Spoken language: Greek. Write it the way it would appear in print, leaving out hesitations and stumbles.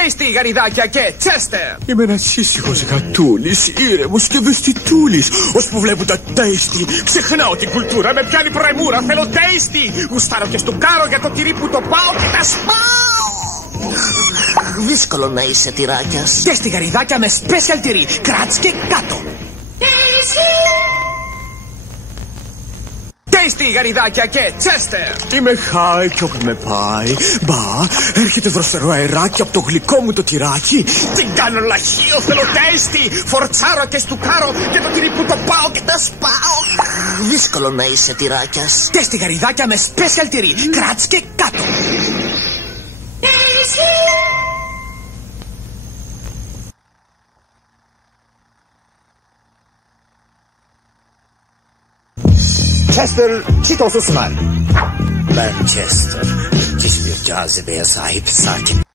Tasty γαριδάκια και Chester. Είμαι ένας ήσυχος γατούλης, ήρεμος και ευαισθητούλης. Ώσπου βλέπω τα Tasty, ξεχνάω την κουλτούρα, με πιάνει προεμούρα. Θέλω Tasty. Γουστάρω και στουκάρω για το τυρί που το πάω και τα σπάω. Δύσκολο να είσαι τυράκιας. Tasty γαριδάκια με special τυρί, κράτς και κάτω. Tasty γαριδάκια και Chester. Είμαι χάι κι όπου με πάει. Μπα, έρχεται δροσερό αεράκι από το γλυκό μου το τυράκι. Τι κάνω λαχείο, θέλω Tasty. Φορτσάρω και στουκάρω για το τυρί που το πάω και τα σπάω. Δύσκολο να είσαι τυράκιας. Tasty γαριδάκια με special τυρί, κράτς και κάτω. Chester Cheetos'u sunar. Ben Chester. Müthiş bir cazibeye sahip sakin